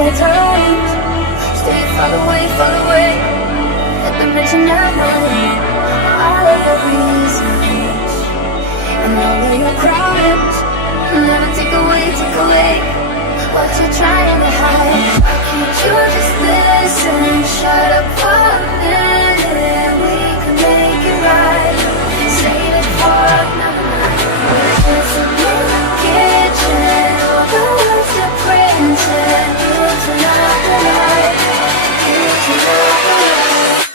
At times, stay far away, let them mention our mind, all of your reasons, and all of your crimes. Never take away what you're trying to hide. Why can't you just listen? Shut up for a minute, we can make it right. Save it for another night. We're dancing in the kitchen, all the words are printed. It's another life, it's another life.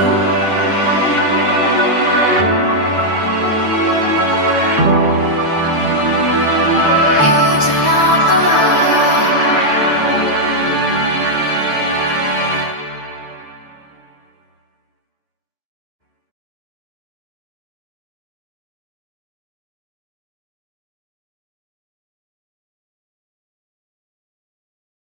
you.